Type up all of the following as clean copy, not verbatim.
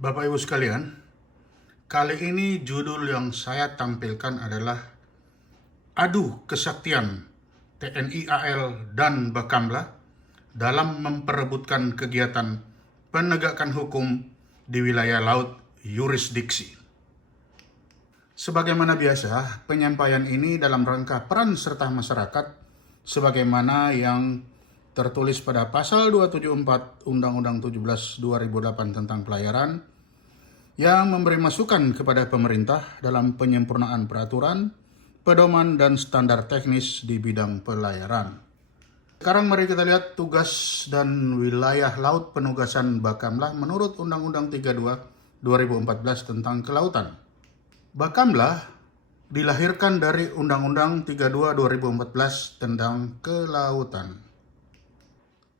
Bapak Ibu sekalian, kali ini judul yang saya tampilkan adalah Adu Kesaktian TNI AL dan Bakamla dalam memperebutkan kegiatan penegakan hukum di wilayah laut yurisdiksi. Sebagaimana biasa, penyampaian ini dalam rangka peran serta masyarakat sebagaimana yang tertulis pada pasal 274 Undang-Undang 17 2008 tentang pelayaran yang memberi masukan kepada pemerintah dalam penyempurnaan peraturan, pedoman, dan standar teknis di bidang pelayaran. Sekarang mari kita lihat tugas dan wilayah laut penugasan Bakamla menurut Undang-Undang 32 2014 tentang kelautan. Bakamla dilahirkan dari Undang-Undang 32 2014 tentang kelautan.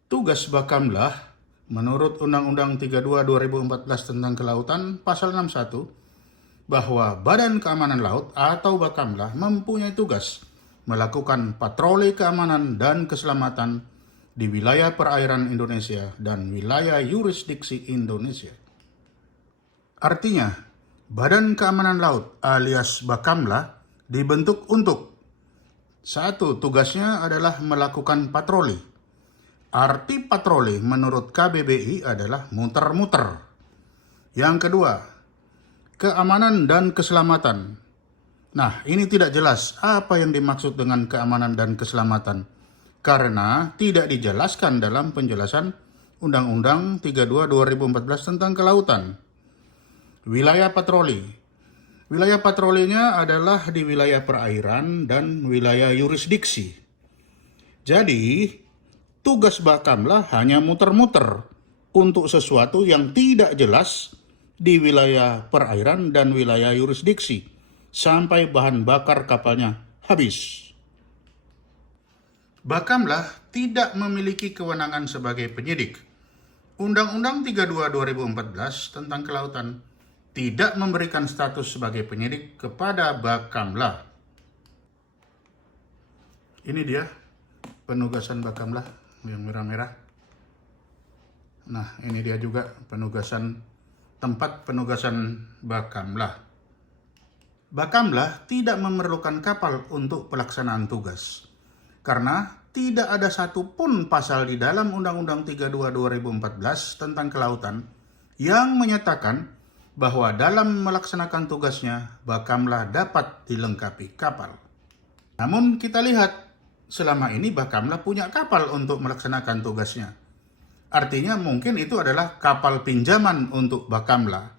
Tugas Bakamla menurut Undang-Undang 32 2014 tentang kelautan pasal 61 bahwa Badan Keamanan Laut atau Bakamla mempunyai tugas melakukan patroli keamanan dan keselamatan di wilayah perairan Indonesia dan wilayah yurisdiksi Indonesia. Artinya, Badan Keamanan Laut alias Bakamla dibentuk untuk satu, tugasnya adalah melakukan patroli. Arti patroli menurut KBBI adalah muter-muter. Yang kedua, keamanan dan keselamatan. Nah, ini tidak jelas apa yang dimaksud dengan keamanan dan keselamatan karena tidak dijelaskan dalam penjelasan Undang-Undang 32 2014 tentang kelautan. Wilayah patroli. Wilayah patrolinya adalah di wilayah perairan dan wilayah yurisdiksi. Jadi, tugas Bakamla hanya muter-muter untuk sesuatu yang tidak jelas di wilayah perairan dan wilayah yurisdiksi sampai bahan bakar kapalnya habis. Bakamla tidak memiliki kewenangan sebagai penyidik. Undang-Undang 32 2014 tentang kelautan tidak memberikan status sebagai penyidik kepada Bakamla. Ini dia penugasan Bakamla yang merah-merah. Nah, ini dia juga tempat penugasan Bakamla. Bakamla tidak memerlukan kapal untuk pelaksanaan tugas karena tidak ada satupun pasal di dalam Undang-Undang 32 2014 tentang kelautan yang menyatakan bahwa dalam melaksanakan tugasnya Bakamla dapat dilengkapi kapal. Namun kita lihat selama ini Bakamla punya kapal untuk melaksanakan tugasnya. Artinya mungkin itu adalah kapal pinjaman untuk Bakamla.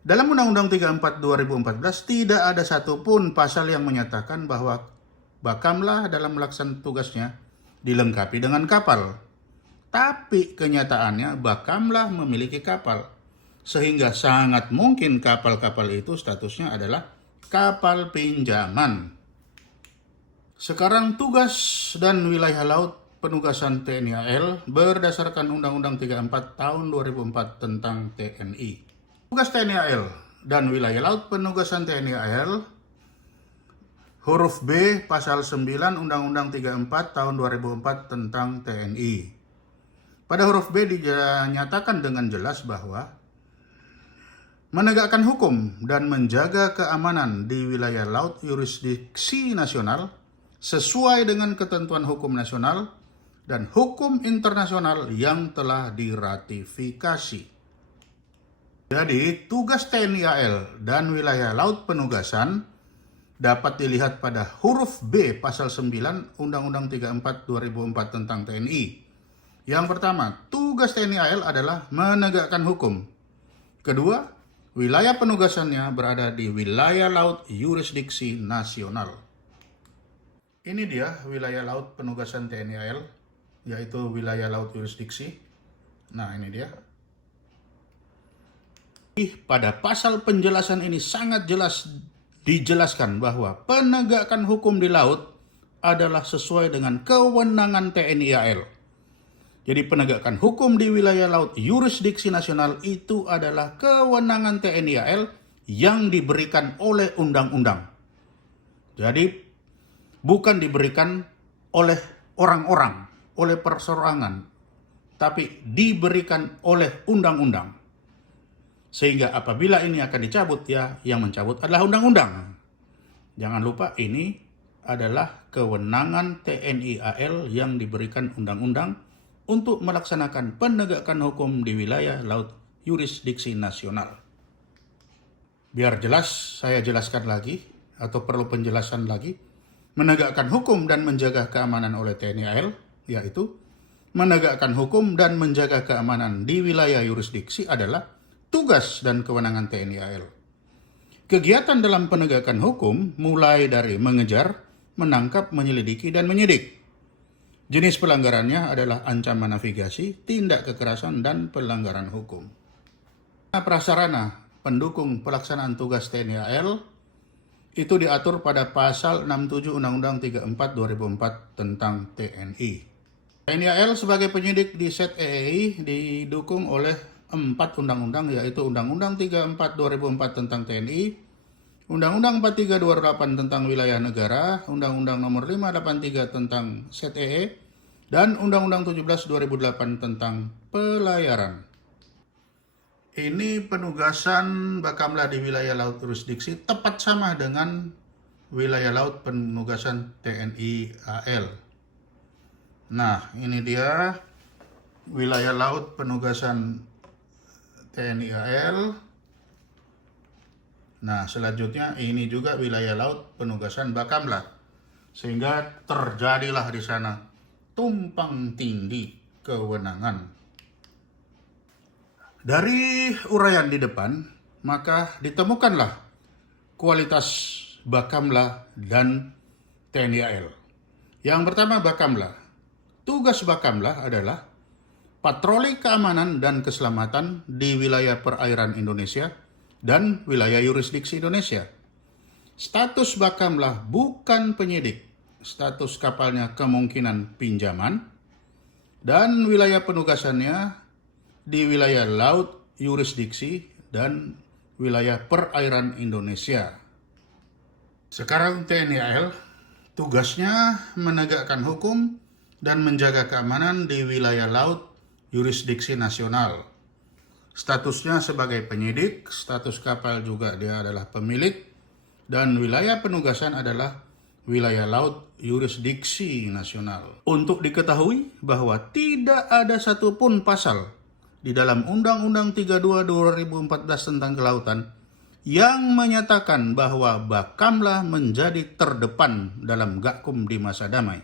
Dalam Undang-Undang 34 2014 tidak ada satupun pasal yang menyatakan bahwa Bakamla dalam melaksanakan tugasnya dilengkapi dengan kapal. Tapi kenyataannya Bakamla memiliki kapal. Sehingga sangat mungkin kapal-kapal itu statusnya adalah kapal pinjaman. Sekarang tugas dan wilayah laut penugasan TNI AL berdasarkan Undang-Undang 34 tahun 2004 tentang TNI. Tugas TNI AL dan wilayah laut penugasan TNI AL huruf B pasal 9 Undang-Undang 34 tahun 2004 tentang TNI. Pada huruf B dinyatakan dengan jelas bahwa menegakkan hukum dan menjaga keamanan di wilayah laut yurisdiksi nasional sesuai dengan ketentuan hukum nasional dan hukum internasional yang telah diratifikasi. Jadi, tugas TNI AL dan wilayah laut penugasan dapat dilihat pada huruf B pasal 9 Undang-Undang 34 2004 tentang TNI. Yang pertama, tugas TNI AL adalah menegakkan hukum. Kedua, wilayah penugasannya berada di wilayah laut yurisdiksi nasional. Ini dia wilayah laut penugasan TNI AL, yaitu wilayah laut yurisdiksi. Nah, ini dia. Pada pasal penjelasan ini sangat jelas dijelaskan bahwa penegakan hukum di laut adalah sesuai dengan kewenangan TNI AL. Jadi penegakan hukum di wilayah laut yurisdiksi nasional itu adalah kewenangan TNI AL yang diberikan oleh undang-undang. Jadi bukan diberikan oleh orang-orang, oleh perseorangan, tapi diberikan oleh undang-undang. Sehingga apabila ini akan dicabut, ya yang mencabut adalah undang-undang. Jangan lupa ini adalah kewenangan TNI AL yang diberikan undang-undang untuk melaksanakan penegakan hukum di wilayah laut yurisdiksi nasional. Biar jelas, saya jelaskan lagi, atau perlu penjelasan lagi. Menegakkan hukum dan menjaga keamanan oleh TNI AL, yaitu menegakkan hukum dan menjaga keamanan di wilayah yurisdiksi adalah tugas dan kewenangan TNI AL. Kegiatan dalam penegakan hukum mulai dari mengejar, menangkap, menyelidiki, dan menyidik. Jenis pelanggarannya adalah ancaman navigasi, tindak kekerasan, dan pelanggaran hukum. Prasarana pendukung pelaksanaan tugas TNI AL itu diatur pada pasal 67 Undang-Undang 34 2004 tentang TNI. TNI AL sebagai penyidik di ZEI didukung oleh 4 undang-undang, yaitu Undang-Undang 34 2004 tentang TNI, Undang-Undang 43 2008 tentang wilayah negara, Undang-Undang nomor 583 tentang ZEE, dan Undang-Undang 17 2008 tentang pelayaran. Ini penugasan Bakamla di wilayah laut yurisdiksi tepat sama dengan wilayah laut penugasan TNI AL. Nah, ini dia wilayah laut penugasan TNI AL. Nah, selanjutnya ini juga wilayah laut penugasan Bakamla. Sehingga terjadilah di sana tumpang tindih kewenangan. Dari uraian di depan, maka ditemukanlah kualitas Bakamla dan TNI AL. Yang pertama, Bakamla. Tugas Bakamla adalah patroli keamanan dan keselamatan di wilayah perairan Indonesia dan wilayah yurisdiksi Indonesia. Status Bakamla bukan penyidik. Status kapalnya kemungkinan pinjaman. Dan wilayah penugasannya di wilayah laut yurisdiksi dan wilayah perairan Indonesia. Sekarang TNI AL tugasnya menegakkan hukum dan menjaga keamanan di wilayah laut yurisdiksi nasional. Statusnya sebagai penyidik, status kapal juga dia adalah pemilik, dan wilayah penugasan adalah wilayah laut yurisdiksi nasional. Untuk diketahui bahwa tidak ada satupun pasal di dalam Undang-Undang 32 2014 tentang kelautan yang menyatakan bahwa Bakamla menjadi terdepan dalam Gakum di masa damai.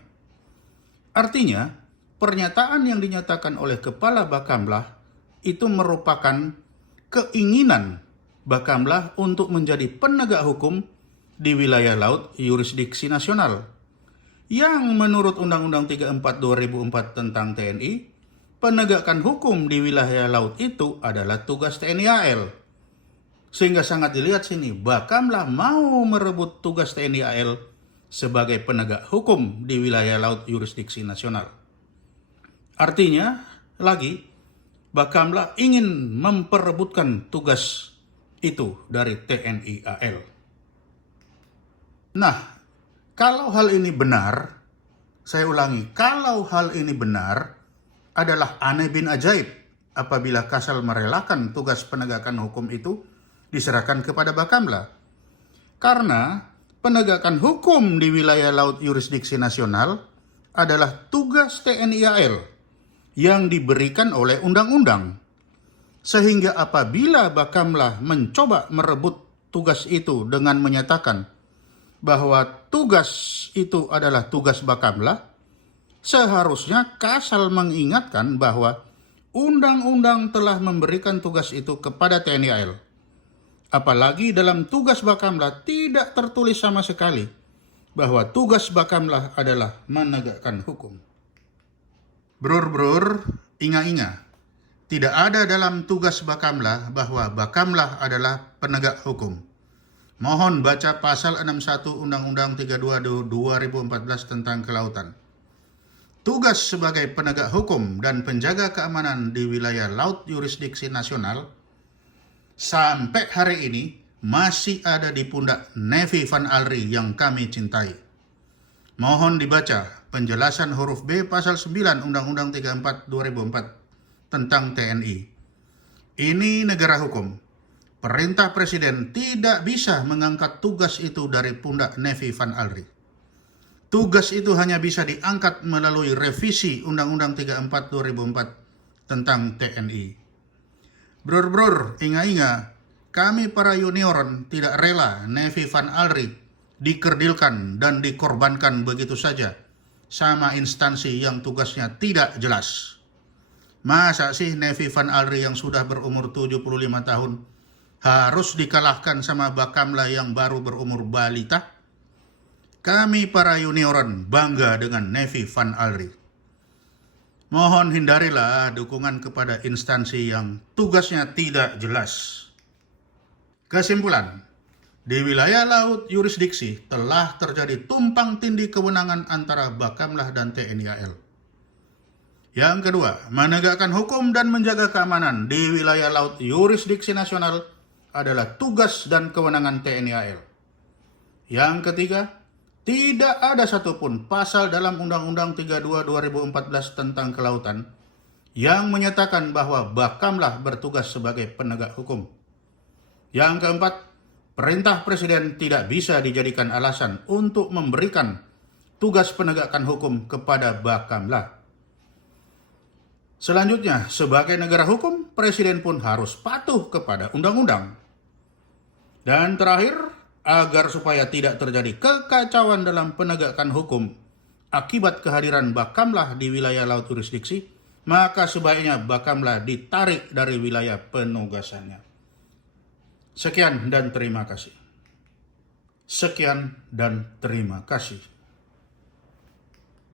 Artinya, pernyataan yang dinyatakan oleh Kepala Bakamla itu merupakan keinginan Bakamla untuk menjadi penegak hukum di wilayah laut yurisdiksi nasional. Yang menurut Undang-Undang 34 2004 tentang TNI, penegakan hukum di wilayah laut itu adalah tugas TNI AL. Sehingga sangat dilihat sini, Bakamla mau merebut tugas TNI AL sebagai penegak hukum di wilayah laut yurisdiksi nasional. Artinya, lagi, Bakamla ingin memperebutkan tugas itu dari TNI AL. Nah, kalau hal ini benar, saya ulangi, kalau hal ini benar, adalah aneh bin ajaib apabila Kasal merelakan tugas penegakan hukum itu diserahkan kepada Bakamla. Karena penegakan hukum di wilayah laut yurisdiksi nasional adalah tugas TNI AL yang diberikan oleh undang-undang. Sehingga apabila Bakamla mencoba merebut tugas itu dengan menyatakan bahwa tugas itu adalah tugas Bakamla, seharusnya Kasal mengingatkan bahwa undang-undang telah memberikan tugas itu kepada TNI AL. Apalagi dalam tugas Bakamla tidak tertulis sama sekali bahwa tugas Bakamla adalah menegakkan hukum. Brur, ingat-ingat, tidak ada dalam tugas Bakamla bahwa Bakamla adalah penegak hukum. Mohon baca pasal 61 Undang-Undang 32 2014 tentang kelautan. Tugas sebagai penegak hukum dan penjaga keamanan di wilayah laut yurisdiksi nasional sampai hari ini masih ada di pundak Nevi Van Alri yang kami cintai. Mohon dibaca penjelasan huruf B pasal 9 Undang-Undang 34 2004 tentang TNI. Ini negara hukum. perintah Presiden tidak bisa mengangkat tugas itu dari pundak Nevi van Alri. Tugas itu hanya bisa diangkat melalui revisi Undang-Undang 34 2004 tentang TNI. Bror, inga-inga, kami para junioren tidak rela Nevi van Alri dikerdilkan dan dikorbankan begitu saja sama instansi yang tugasnya tidak jelas. Masa sih Nevi van Alri yang sudah berumur 75 tahun harus dikalahkan sama Bakamla yang baru berumur balita? Kami para junioren bangga dengan Nevi van Alri. Mohon hindarilah dukungan kepada instansi yang tugasnya tidak jelas. Kesimpulan, di wilayah laut yurisdiksi telah terjadi tumpang tindih kewenangan antara Bakamla dan TNI AL. Yang kedua, menegakkan hukum dan menjaga keamanan di wilayah laut yurisdiksi nasional adalah tugas dan kewenangan TNI AL. Yang ketiga, tidak ada satupun pasal dalam Undang-Undang 32 2014 tentang kelautan yang menyatakan bahwa Bakamla bertugas sebagai penegak hukum. Yang keempat, perintah Presiden tidak bisa dijadikan alasan untuk memberikan tugas penegakan hukum kepada Bakamla. Selanjutnya, sebagai negara hukum, Presiden pun harus patuh kepada undang-undang. Dan terakhir, agar supaya tidak terjadi kekacauan dalam penegakan hukum akibat kehadiran Bakamla di wilayah laut yurisdiksi, maka sebaiknya Bakamla ditarik dari wilayah penugasannya. Sekian dan terima kasih.